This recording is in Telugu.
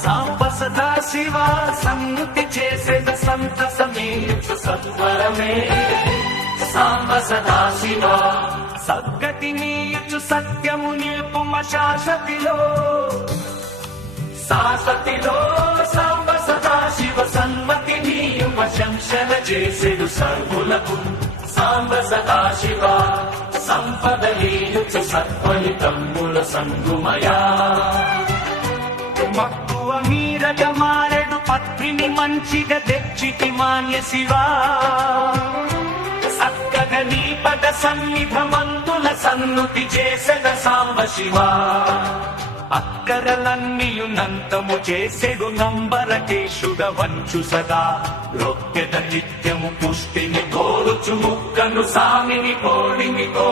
సాంబ సదా శివ సన్నుతి చేసేద సంతసమీయు సత్వరమే సాంబ సదా శివ సద్గతి నీయు సత్యము నిల్పుమ శాశ్వతిలో శాశ్వతిలో సాంబ సదా శివ సన్మతి నీయు శంశన చేసేడు సర్వులకు సాంబ సదా శివ సంపద నీయు సత్ఫలితముల సంగుమయా మక్కువ మీరగ మారెడు పత్రిని మంచిగా తెచ్చితి మాన్య శివా సక్కగ నీ పద సన్నిధమంతుల సన్నుతి చేసెద సాంబ శివా అక్కరలన్నీయునంతము చేసెడు నంబరకేశుడ వంచు సదా రొక్కెద నిత్యము పుష్టిని కోరుచు ముక్కను సామిని కోడినితో